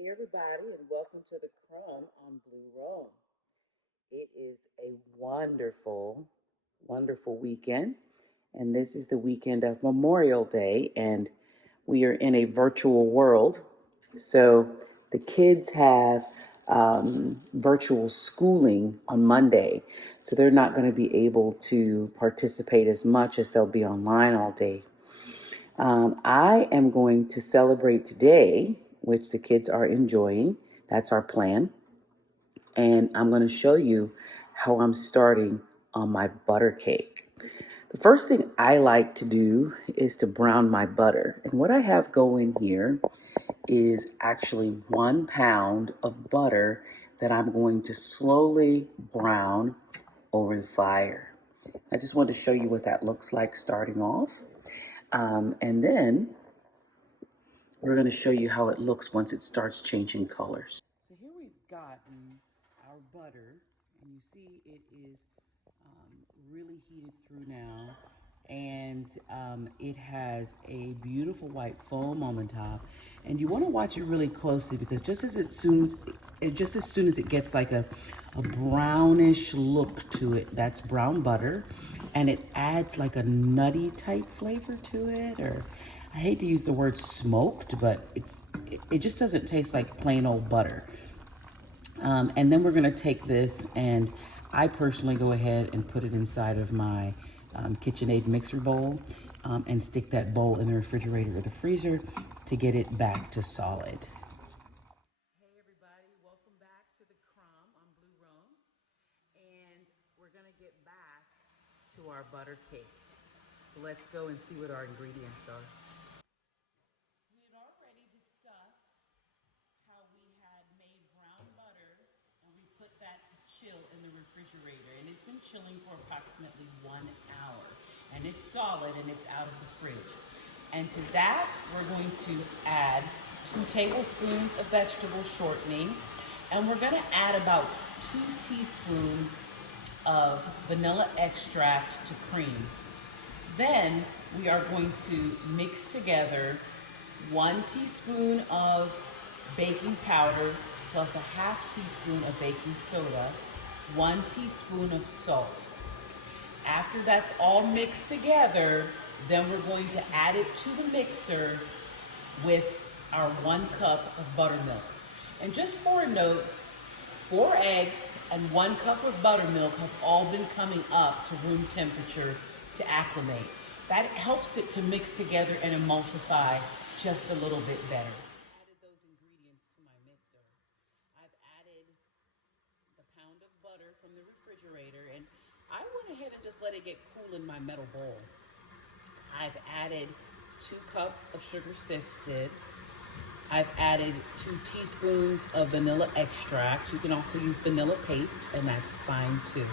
Hey everybody, and welcome to the Crumb on Blue Roan. It is a wonderful, wonderful weekend, and this is the weekend of Memorial Day, and we are in a virtual world. So the kids have virtual schooling on Monday, so they're not going to be able to participate as much as they'll be online all day. I am going to celebrate today, which the kids are enjoying. That's our plan. And I'm going to show you how I'm starting on my butter cake. The first thing I like to do is to brown my butter. And what I have going here is actually 1 pound of butter that I'm going to slowly brown over the fire. I just wanted to show you what that looks like starting off. And then we're going to show you how it looks once it starts changing colors. So here we've gotten our butter, and you see it is really heated through now, and it has a beautiful white foam on the top. And you want to watch it really closely because just as soon as it gets like a brownish look to it, that's brown butter, and it adds like a nutty type flavor to it, or I hate to use the word smoked, but it just doesn't taste like plain old butter. And then we're gonna take this, and I personally go ahead and put it inside of my KitchenAid mixer bowl and stick that bowl in the refrigerator or the freezer to get it back to solid. Hey everybody, welcome back to the Crumb on Blue Roan. And we're gonna get back to our butter cake. So let's go and see what our ingredients are. We had already discussed how we had made brown butter and we put that to chill in the refrigerator, and it's been chilling for approximately 1 hour, and it's solid and it's out of the fridge. And to that we're going to add 2 tablespoons of vegetable shortening, and we're going to add about 2 teaspoons of vanilla extract to cream. Then we are going to mix together 1 teaspoon of baking powder plus a ½ teaspoon of baking soda, 1 teaspoon of salt. After that's all mixed together, then we're going to add it to the mixer with our 1 cup of buttermilk. And just for a note, 4 eggs and 1 cup of buttermilk have all been coming up to room temperature to acclimate. That helps it to mix together and emulsify just a little bit better. I added those ingredients to my mixer. I've added the pound of butter from the refrigerator, and I went ahead and just let it get cool in my metal bowl. I've added 2 cups of sugar sifted. I've added 2 teaspoons of vanilla extract. You can also use vanilla paste, and that's fine too.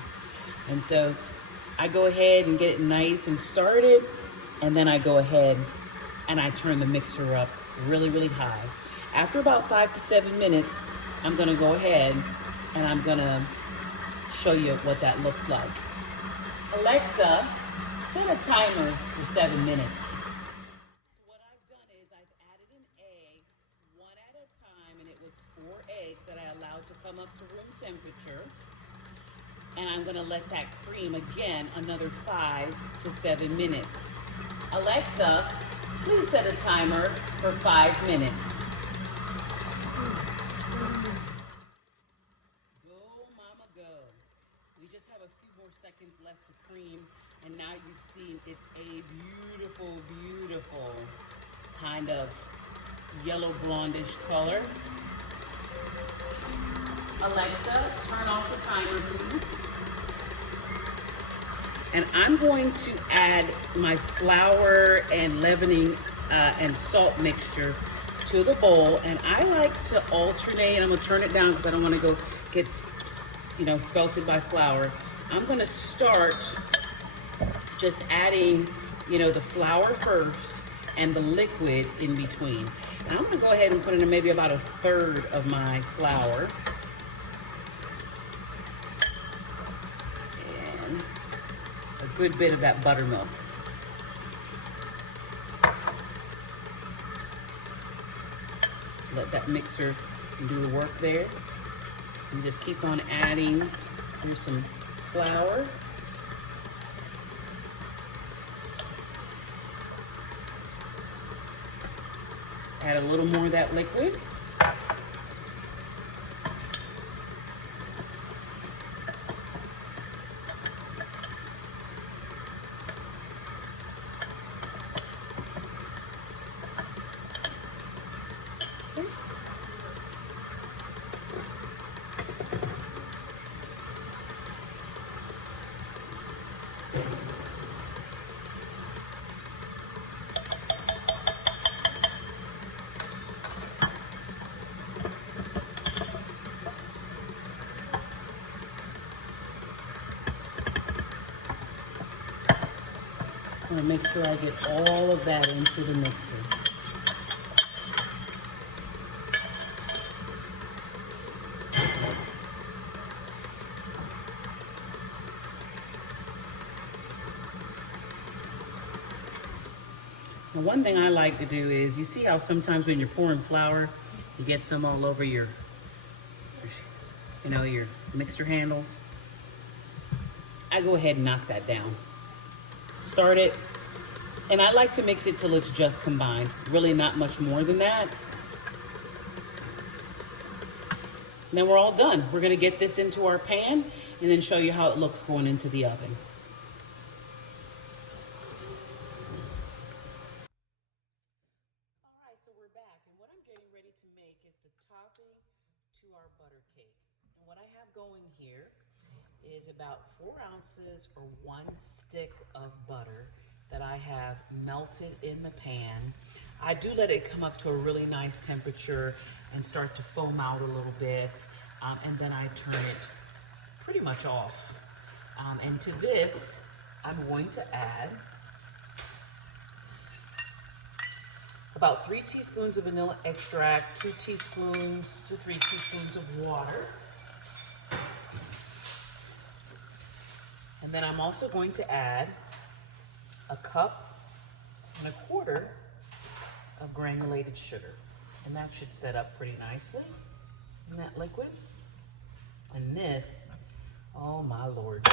And so I go ahead and get it nice and started, and then I go ahead and I turn the mixer up really, really high. After about 5 to 7 minutes, I'm gonna go ahead and I'm gonna show you what that looks like. Alexa, set a timer for 7 minutes. What I've done is I've added an egg one at a time, and it was 4 eggs that I allowed to come up to room temperature. And I'm gonna let that cream again another 5 to 7 minutes. Alexa, please set a timer for 5 minutes. Go, mama, go. We just have a few more seconds left to cream, and now you see it's a beautiful, beautiful kind of yellow blondish color. Alexa, turn off the timer, please. And I'm going to add my flour and leavening and salt mixture to the bowl. And I like to alternate. I'm gonna turn it down because I don't want to go get spelted by flour. I'm gonna start just adding, the flour first and the liquid in between. And I'm gonna go ahead and put in maybe about 1/3 of my flour. A good bit of that buttermilk. Let that mixer and do the work there. And just keep on adding. Here's some flour. Add a little more of that liquid. I'm gonna make sure I get all of that into the mixer. And one thing I like to do is, you see how sometimes when you're pouring flour, you get some all over your mixer handles? I go ahead and knock that down. Start it, and I like to mix it till it's just combined. Really not much more than that. And then we're all done. We're gonna get this into our pan and then show you how it looks going into the oven. All right, so we're back, and what I'm getting ready to make is the topping to our butter cake. And what I have going here is about 4 ounces or 1 stick of butter that I have melted in the pan. I do let it come up to a really nice temperature and start to foam out a little bit, and then I turn it pretty much off. And to this, I'm going to add about 3 teaspoons of vanilla extract, 2 teaspoons to 3 teaspoons of water. And then I'm also going to add 1.25 cups of granulated sugar. And that should set up pretty nicely in that liquid. And this, oh my Lord,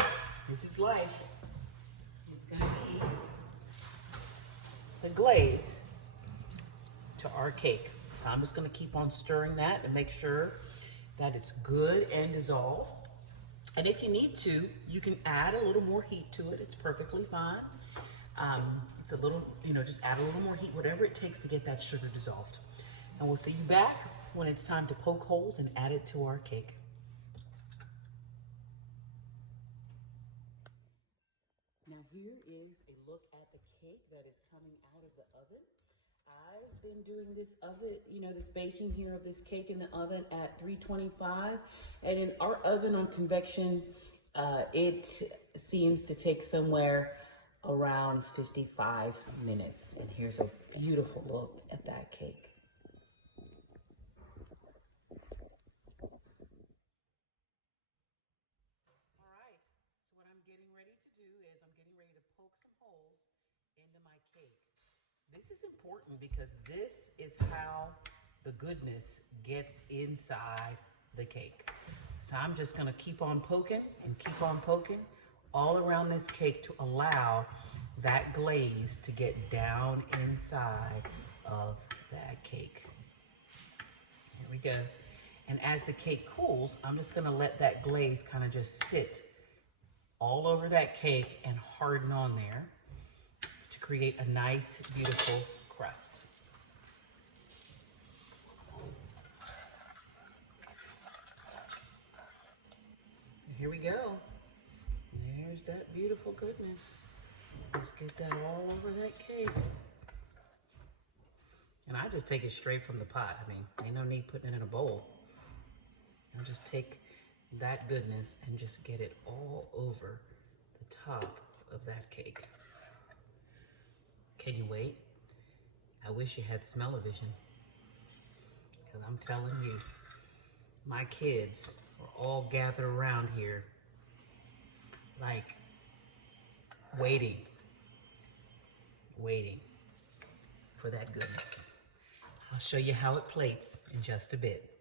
this is life. It's gonna be the glaze to our cake. So I'm just gonna keep on stirring that and make sure that it's good and dissolved. And if you need to, you can add a little more heat to it. It's perfectly fine. It's a little, just add a little more heat, whatever it takes to get that sugar dissolved. And we'll see you back when it's time to poke holes and add it to our cake. Now here is a look at the cake that is coming out of the oven. I've been doing this oven, this baking here of this cake in the oven at 325. And in our oven on convection, it seems to take somewhere around 55 minutes. And here's a beautiful look at that cake. All right, so what I'm getting ready to do is I'm getting ready to poke some holes into my cake. This is important because this is how the goodness gets inside the cake. So I'm just gonna keep on poking and keep on poking all around this cake to allow that glaze to get down inside of that cake. Here we go. And as the cake cools, I'm just gonna let that glaze kind of just sit all over that cake and harden on there to create a nice, beautiful crust. And here we go. There's that beautiful goodness. Let's get that all over that cake. And I just take it straight from the pot. I mean, ain't no need putting it in a bowl. I'll just take that goodness and just get it all over the top of that cake. Can you wait? I wish you had smell-o-vision. Because I'm telling you, my kids are all gathered around here, like, waiting for that goodness. I'll show you how it plates in just a bit.